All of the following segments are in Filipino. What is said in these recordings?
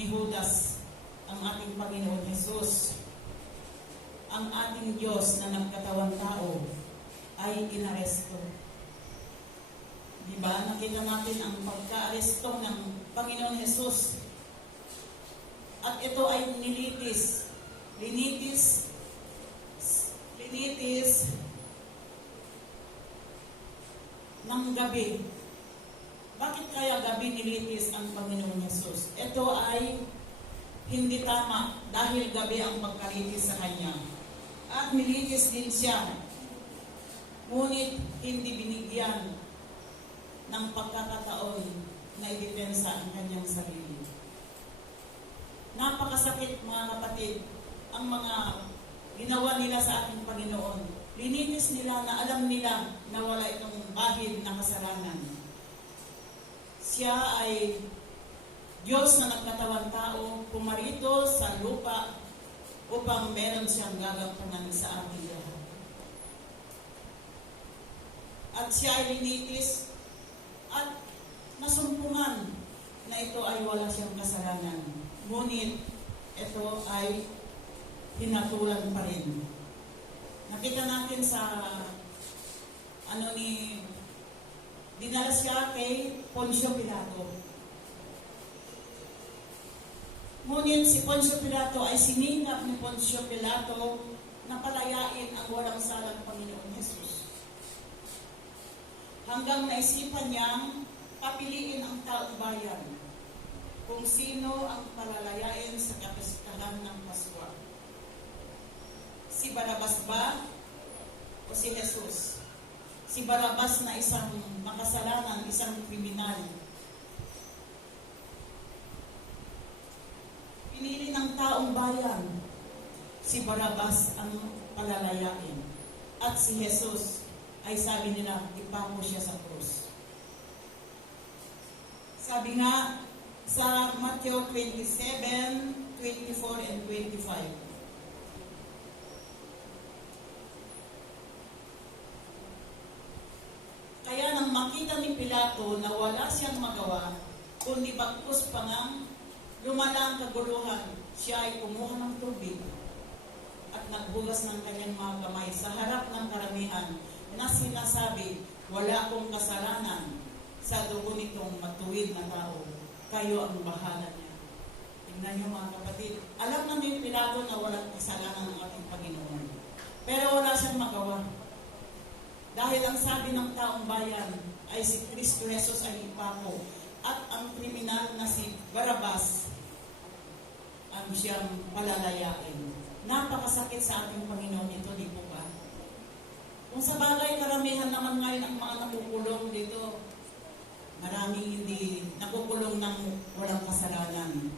ni Judas ang ating Panginoon Jesus. Ang ating Diyos na nagkatawang tao ay inaresto. Diba? Nakita natin ang pagka-aresto ng Panginoon Jesus. At ito ay linitis ng gabi. Bakit kaya gabi nilitis ang Panginoon Jesus? Ito ay hindi tama dahil gabi ang pagkalitis sa Kanya. At nilitis din siya. Ngunit hindi binigyan ng pagkakataon na idepensa ang kanyang sarili. Napakasakit mga kapatid ang mga ginawa nila sa ating Panginoon. Linitis nila na alam nila na wala itong bahid na kasalanan. Siya ay Diyos na nagkatawang tao, pumarito sa lupa upang meron siyang gagampanan sa ating lahat. At siya ay linitis at nasumpungan na ito ay wala siyang kasalanan. Ngunit ito ay hinatulan pa rin. Nakita natin sa dinala siya kay Poncio Pilato. Ngunit si Poncio Pilato ay siningap ni Poncio Pilato na palayain ang walang salang Panginoon Jesus. Hanggang naisipan niyang papiliin ang taong bayan kung sino ang palalayain sa kapistahan ng Pasko. Si Barabas ba o si Jesus? Si Barabas na isang makasalanan, isang kriminal. Pinili ng taong bayan, si Barabas ang palalayain. At si Jesus ay sabi nila, ipako siya sa krus. Sabi nga sa Matthew 27, 24, and 25. Kaya nang makita ni Pilato na wala siyang magawa, kundi bagkus pa ngang lumala ang kaguluhan, siya ay kumuha ng tubig at naghugas ng kanyang mga kamay sa harap ng karamihan na sinasabi, wala akong kasalanan sa dugo nitong matuwid na tao. Kayo ang bahala niya. Tingnan niyo mga kapatid. Alam na ni Pilato na walang kasalanan ng ating Panginoon. Pero wala siyang magawa. Dahil ang sabi ng taong bayan ay si Kristo Jesus ay ipako at ang kriminal na si Barabas ang siyang palalayain. Napakasakit sa ating Panginoon ito, di po ba? Kung sa bagay, karamihan naman ngayon ang mga nakukulong dito, maraming hindi nakukulong ng walang kasalanan.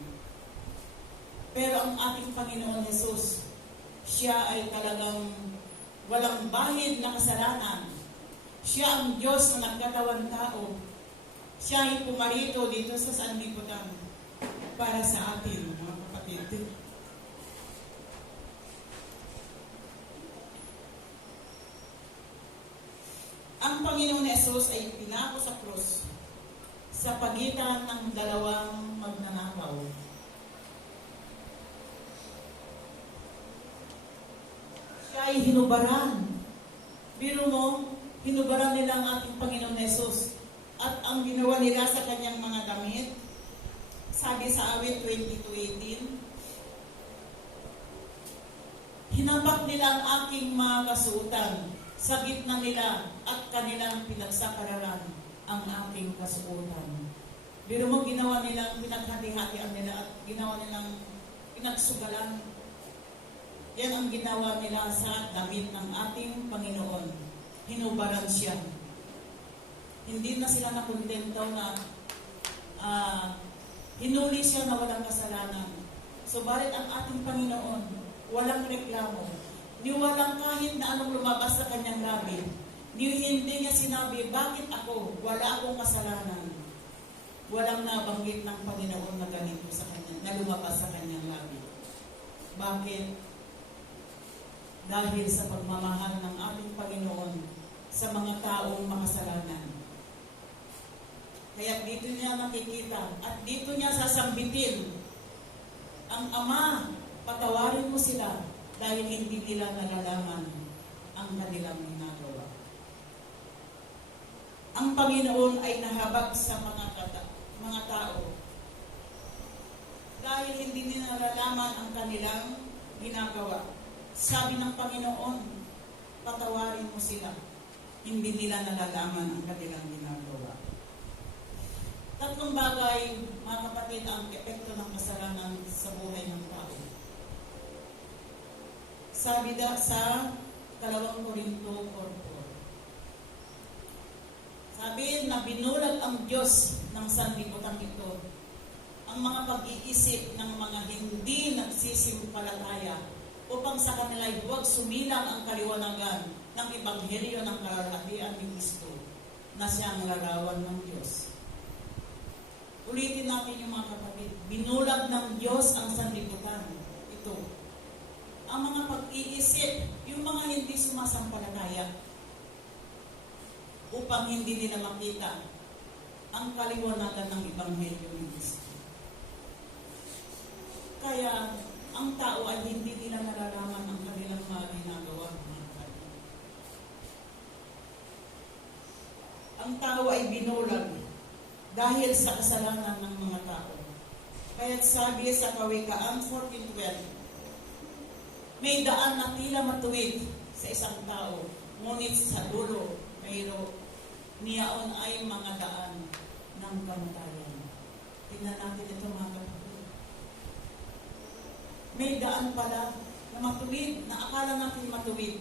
Pero ang ating Panginoon Jesus, siya ay talagang walang bahid na kasalanan. Siya ang Diyos na nagkatawang tao. Siya ay pumarito dito sa sanlibutan para sa atin, mga kapatid. Ang Panginoon Jesus ay pinako sa krus sa pagitan ng dalawang magnanakaw. Siya ay hinubaran. Biro mo, hinubaran nila ang ating Panginoon Jesus. At ang ginawa nila sa kanyang mga damit, sabi sa awit 22:18, hinapak nila ang aking mga kasuotan sa gitna nila at kanilang pinagsapararan ang aking kasuotan. Biro mo, ginawa nilang pinaghati-hatian nila at ginawa nilang pinagsugalan. Yan ang ginawa nila sa damit ng ating Panginoon. Hinubaran siya. Hindi na sila nakontento na hinuli siya na walang kasalanan. Subalit ang ating Panginoon, walang reklamo. Ni walang kahit na anong lumabas sa kanyang labi. Ni hindi niya sinabi, bakit ako? Wala akong kasalanan. Walang nabanggit ng Panginoon na ganito sa kanya, na lumabas sa kanyang labi. Bakit? Dahil sa pagmamahal ng ating Panginoon sa mga taong makasalanan. Kaya dito niya nakikita at dito niya sasambitin Ang Ama, patawarin mo sila dahil hindi nila nalalaman ang kanilang ginagawa. Ang Panginoon ay nahabag sa mga tao dahil hindi nila nalalaman ang kanilang ginagawa. Sabi ng Panginoon, patawarin mo sila. Hindi nila nalalaman ang kanilang ginagawa. Tatlong bagay, mga kapatid, ang epekto ng kasalanan sa buhay ng tao. Sabi sa 2 Korinto 4:4. Sabi na binulag ang Diyos ng sanlibutan ito ang mga pag-iisip ng mga hindi nagsisimpalataya upang sa kanila ay huwag sumilang ang kaliwanagan ng Ebanghelyo ng kalalatian ni Kristo na siyang larawan ng Diyos. Ulitin natin yung mga kapatid. Binulag ng Diyos ang sanlibutan. Ito. Ang mga pag-iisip, yung mga hindi sumasampalataya upang hindi nila makita ang kaliwanagan ng Ebanghelyo ni Kristo. Kaya, ang tao ay hindi nila nalalaman ang kanilang mga ginagawa. Ang tao ay binulag dahil sa kasalanan ng mga tao. Kaya sabi sa Kawikaan 14:12, may daan na tila matuwid sa isang tao, ngunit sa dulo, niyaon ay mga daan ng kamatayan. Tingnan natin ito mga kapatid. May daan pala na matuwid, na akala natin matuwid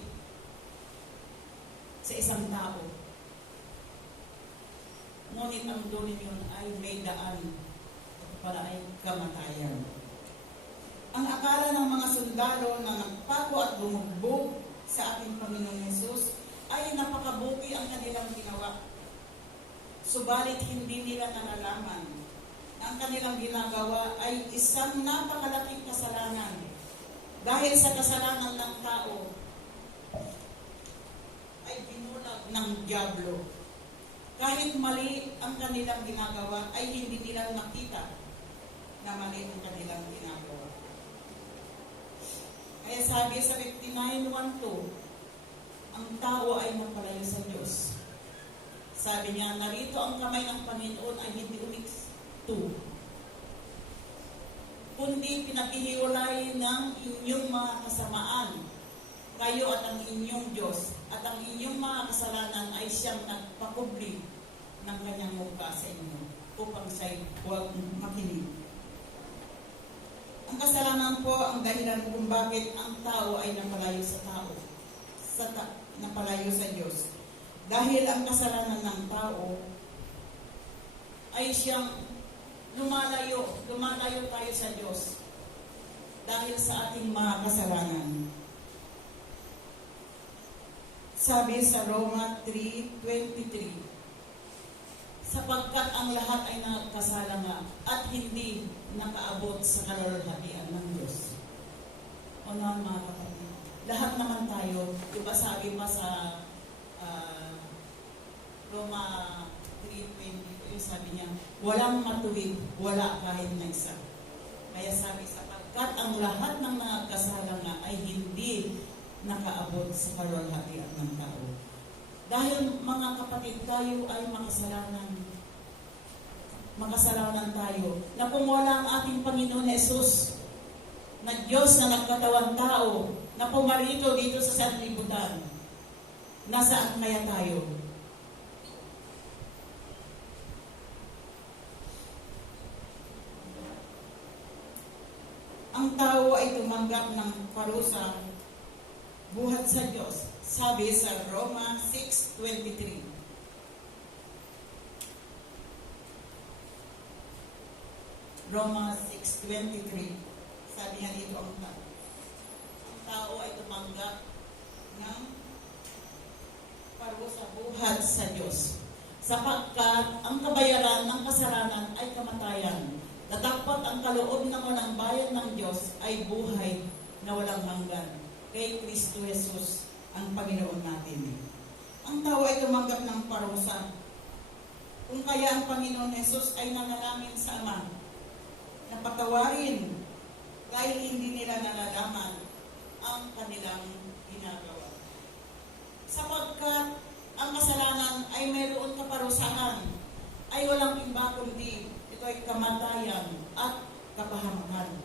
sa isang tao. Ngunit ang dulo yun ay may daan. Ito pala ay kamatayan. Ang akala ng mga sundalo na nagpako at bumugbog sa ating Panginoon Hesus ay napakabuti ang kanilang ginawa. Subalit hindi nila nalalaman na ang kanilang ginagawa ay isang napakalaking kasalanan. Dahil sa kasalanan ng tao ay binulag ng dyablo. Kahit mali ang kanilang ginagawa, ay hindi nila nakita na mali ang kanilang ginagawa. Kaya sabi sa 59:1-2, ang tao ay napalayo sa Diyos. Sabi niya, narito ang kamay ng Panginoon ay hindi umikto, kundi pinaghihiwalay ng inyong mga kasamaan, kayo at ang inyong Diyos, at ang inyong mga kasalanan ay siyang nagpakubli ng kanyang mukha sa inyo, upang siya'y huwag makinig. Ang kasalanan po ang dahilan kung bakit ang tao ay napalayo sa tao, napalayo sa Diyos. Dahil ang kasalanan ng tao ay siyang lumalayo tayo sa Diyos dahil sa ating mga kasalanan. Sabi sa Roma 3:23, sapagkat ang lahat ay nagkasala nga at hindi nakaabot sa kalwalhatian ng Diyos. O naman mga kapatid, lahat naman tayo, diba sabi pa sa Roma 3:20, sabi niya, walang matuwid, wala kahit na isa. Kaya sabi, sapagkat ang lahat ng nagkasala nga ay hindi nakaabot sa kalwalhatian ng tao. Dahil mga kapatid, tayo ay makasalanan tayo, na kung wala ang ating Panginoon Hesus, na Diyos na nagkatawang tao, na pumarito dito sa sanlibutan, nasaan kaya tayo? Ang tao ay tumanggap ng parusa buhat sa Diyos. Sabi sa Roma 6:23. Roma 6:23. Sabi niya dito ang tao ay tumanggap ng parusa buhat sa Diyos. Sapagkat ang kabayaran ng kasalanan ay kamatayan. Dapat ang kaloob ng walang bayan ng Diyos ay buhay na walang hanggan kay Kristo Jesus ang Panginoon natin. Ang tao ay tumanggap ng parusa. Kung kaya ang Panginoon Jesus ay nanalangin sa Ama na patawarin dahil hindi nila nalalaman ang kanilang ginagawa. Sapagkat ang kasalanan ay mayroon kaparusahan, ay walang iba kundi ito ay kamatayan at kapahamakan.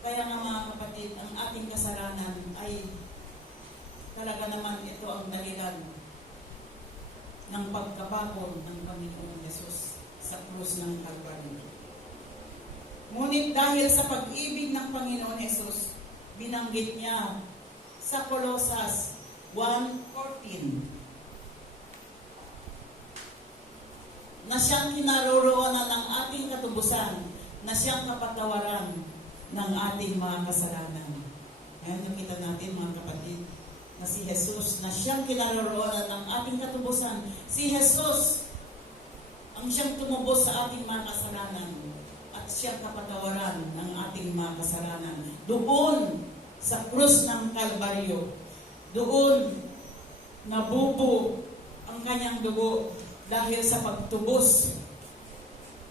Kaya nga mga kapatid, ang ating kasalanan ay talaga naman ito ang dahilan ng pagkapako ng Panginoon Yesus sa krus ng Kalbaryo. Ngunit dahil sa pag-ibig ng Panginoon Yesus, binanggit niya sa Colosas 1:14 na siyang kinaroroonan ng ating katubusan, na siyang kapatawaran ng ating mga kasalanan. Ayan, nakita natin mga kapatid, na si Jesus, na siyang kinaroroonan ng ating katubusan. Si Jesus ang siyang tumubos sa ating mga kasalanan at siyang kapatawaran ng ating mga kasalanan. Doon sa krus ng Kalbaryo, doon nabubo ang kanyang dugo dahil sa pagtubos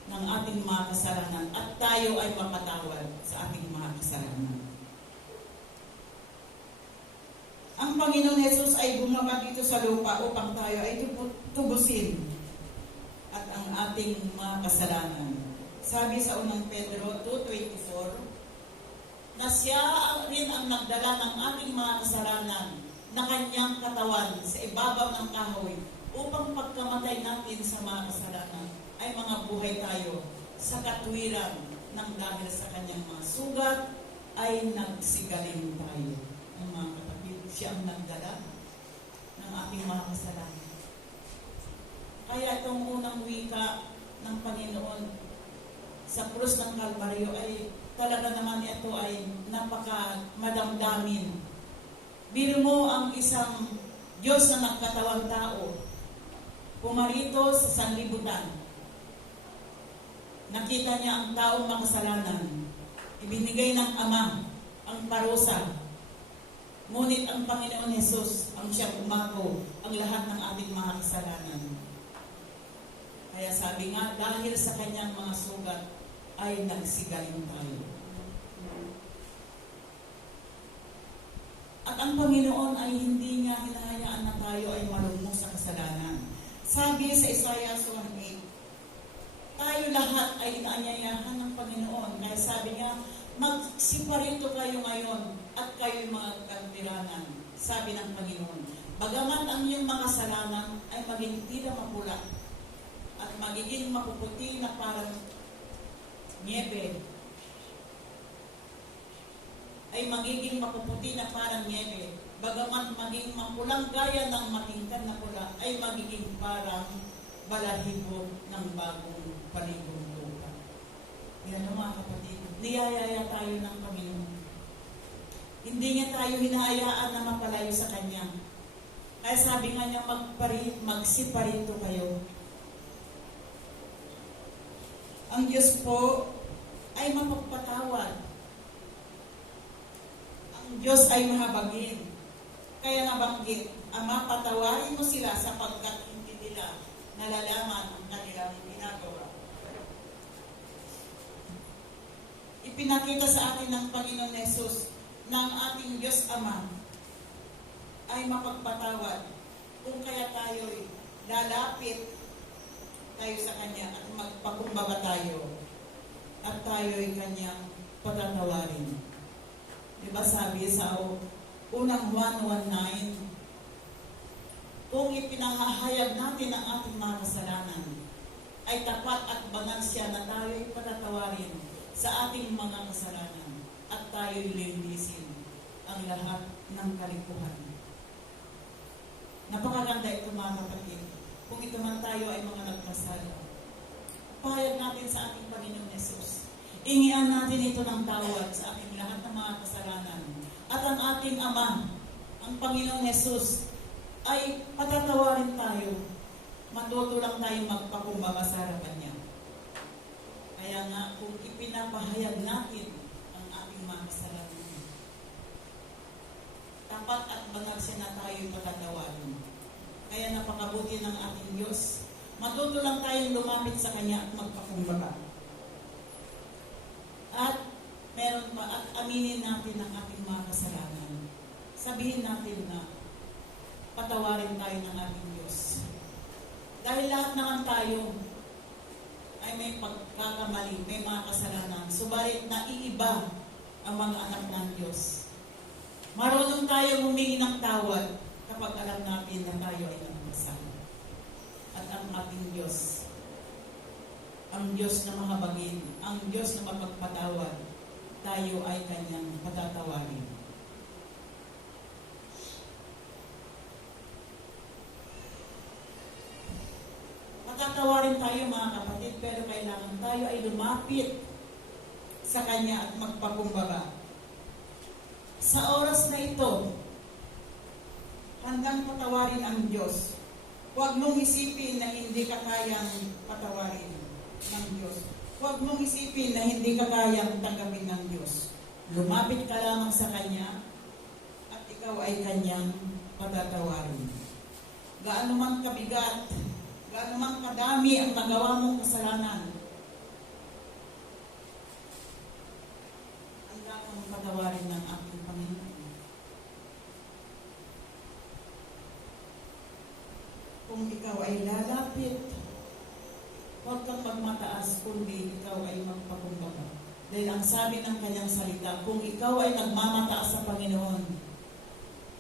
ng ating mga kasalanan at tayo ay mapatawad sa ating mga kasalanan. Ang Panginoon Jesus ay bumaba dito sa lupa upang tayo ay tubusin at ang ating mga kasalanan. Sabi sa unang Pedro 2:24 na siya rin ang nagdala ng ating mga kasalanan na kanyang katawan sa ibabaw ng kahoy upang pagkamatay natin sa mga kasalanan ay mga buhay tayo sa katwiran ng dahil sa kanyang mga sugat ay nagsigaling tayo. Ang mga kapatid, siya ang nagdala ng ating mga kasalanan. Kaya itong unang wika ng Panginoon sa krus ng Kalbaryo ay talaga naman ito ay napaka madamdamin. Biro mo ang isang Diyos na nagkatawang tao, pumarito sa sanlibutan. Nakita niya ang taong makasalanan. Ibinigay ng Ama ang parusa. Ngunit ang Panginoon Jesus ang siyang umako ang lahat ng ating mga kasalanan. Kaya sabi nga, dahil sa kanyang mga sugat, ay nagsigaling tayo. At ang Panginoon ay hindi niya hinahayaan na tayo ay marunong sa kasalanan. Sabi sa Isaiah 1:8, tayo lahat ay inaanyayahan ng Panginoon. Kaya sabi niya, magsiparito kayo ngayon at kayo'y mga kantiranan. Sabi ng Panginoon, bagamat ang iyong mga kasalanan ay maging tila mapula at magiging mapuputi na parang niebe, ay magiging mapuputi na parang niebe, bagaman maging mapulang gaya ng matingkad na pula, ay magiging parang balahibo ng bagong paligong lupa. Yan mga kapatid, niyayaya tayo ng Panginoon. Hindi niya tayo hinahayaan na mapalayo sa Kanya. Kaya sabi nga niya, magsiparito kayo. Ang Diyos po ay mapagpatawad. Ang Diyos ay mahabagin. Kaya nabanggit, Ama, patawarin mo sila sapagkat hindi nila nalalaman ang kanilang ginagawa. Ipinakita sa atin ng Panginoon Jesus na ang ating Diyos Ama ay mapagpatawad kung kaya tayo'y lalapit tayo sa Kanya at magpakumbaba tayo at tayo'y Kanyang patatawarin. Diba sabi sa unang 1:19, kung ipinahahayag natin ang ating mga kasalanan, ay tapat at banal siya na tayo'y patatawarin sa ating mga kasalanan at tayo'y linisin ang lahat ng kalikuhan. Napakaganda ito mga kapatid. Kung ito man tayo ay mga nagkasala, pahayag natin sa ating Panginoon Jesus. Ingian natin ito ng tawad sa ating lahat ng mga kasalanan. At ang ating Ama, ang Panginoon Jesus, ay patatawarin tayo. Matuto lang tayo magpakumbaba sa harapan niya. Kaya nga, kung ipinapahayag natin ang ating mga kasalanan, tapat at banal siya na tayo'y patatawarin. Kaya napakabuti ng ating Diyos. Matuto lang tayong lumapit sa Kanya at magpakumbaba. meron pa at aminin natin ang ating mga kasalanan. Sabihin natin na patawarin tayo ng ating Diyos. Dahil lahat naman tayo ay may pagkakamali, may mga kasalanan. Subalit naiiba ang mga anak ng Diyos. Marunong tayo humingi ng tawad kapag alam natin na tayo ay nagkasala. At ang ating Diyos, ang Diyos na mahabagin, ang Diyos na mapagpatawad, tayo ay Kanyang patatawarin. Patatawarin tayo mga kapatid, pero kailangan tayo ay lumapit sa Kanya at magpakumbaba. Sa oras na ito, handang patawarin ang Diyos. Huwag mong isipin na hindi ka kayang patawarin ng Diyos. Huwag mong isipin na hindi ka kayang tanggapin ng Diyos. Lumapit ka lamang sa Kanya at ikaw ay Kanyang patatawarin. Gaano man kabigat, gaano man kadami ang nagawa mong kasalanan, handa kang patawarin ng ating Panginoon. Kung ikaw ay lalapit, huwag kang magmataas, kundi ikaw ay magpakumbaba. Dahil ang sabi ng Kanyang salita, kung ikaw ay nagmamataas sa Panginoon,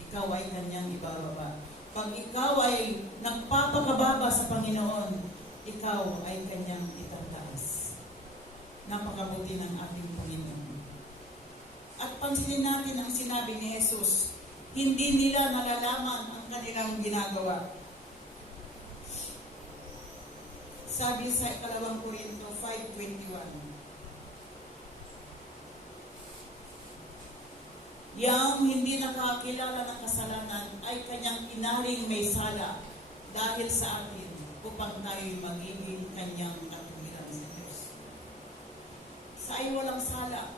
ikaw ay Kanyang ibababa. Pag ikaw ay nagpapakababa sa Panginoon, ikaw ay Kanyang itataas. Napakabuti ng ating Panginoon. At pansinin natin ang sinabi ni Jesus, hindi nila nalalaman ang kanilang ginagawa. Sabi sa 2 Korinto 5:21, yang hindi nakakilala ng kasalanan ay kanyang inaring may sala dahil sa atin upang tayo magiging kanyang katuwiran sa Diyos. Sa ay walang sala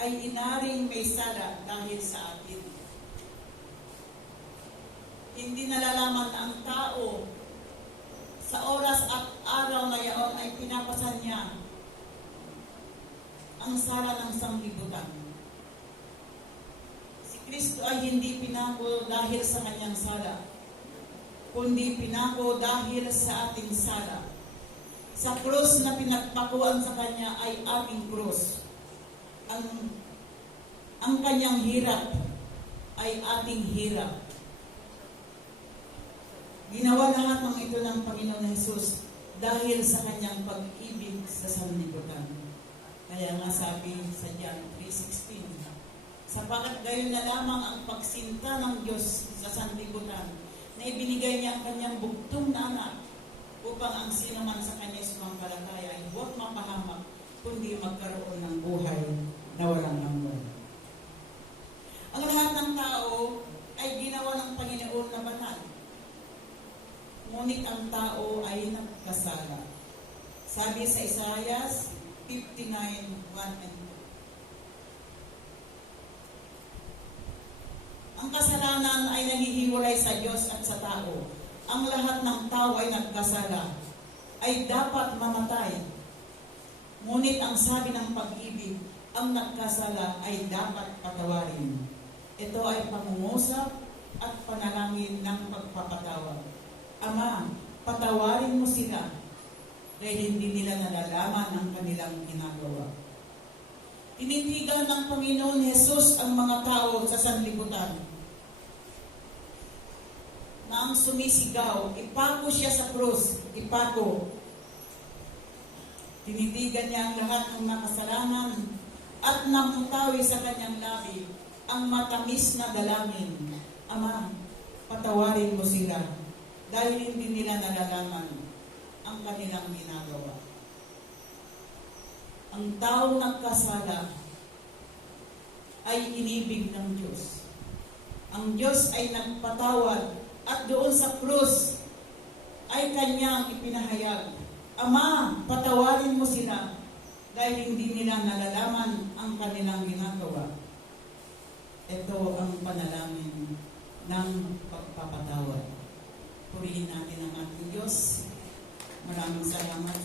ay inaring may sala dahil sa atin. Hindi nalalaman ang tao sa oras at araw na yaon ay pinapasan niya ang sala ng sanglibutan. Kristo ay hindi pinako dahil sa kanyang sala, kundi pinako dahil sa ating sala. Sa krus na pinagpakuan sa kanya ay ating krus. Ang kanyang hirap ay ating hirap. Ginawa lahat ng ito ng Panginoon Jesus dahil sa kanyang pag-ibig sa sanlibutan. Kaya nga sabi sa John 3:16, sapagkat gayon na lamang ang pagsinta ng Diyos sa sanlibutan na ibinigay niya ang kanyang bugtong na anak upang ang sino man sa kanya sumampalataya ay huwag mapahamak kundi magkaroon ng buhay na walang hanggan. Ang lahat ng tao ay ginawa ng Panginoon na banal. Ngunit ang tao ay nagkasala. Sabi sa Isaiah 59:1-2, ang kasalanan ay naghihiwalay sa Diyos at sa tao. Ang lahat ng tao ay nagkasala, ay dapat mamatay. Ngunit ang sabi ng pag-ibig, ang nagkasala ay dapat patawarin. Ito ay pangungusap at panalangin ng pagpapatawad. Ama, patawarin mo sila dahil hindi nila nalalaman ang kanilang ginagawa. Tinitigan ng Panginoon Jesus ang mga tao sa sanlibutan na ang sumisigaw, ipako siya sa krus, ipako. Tinitigan niya ang lahat ng makasalanan at namutawi sa kanyang labi ang matamis na dalangin. Ama, patawarin mo sila dahil hindi nila nalalaman ang kanilang ginagawa. Ang taong nagkasala ay inibig ng Diyos. Ang Diyos ay nagpatawad at doon sa krus ay kanyang ipinahayag, Ama, patawarin mo sila dahil hindi nila nalalaman ang kanilang ginagawa. Ito ang panalangin ng pagpapatawad. Purihin natin ang ating Diyos. Maraming salamat.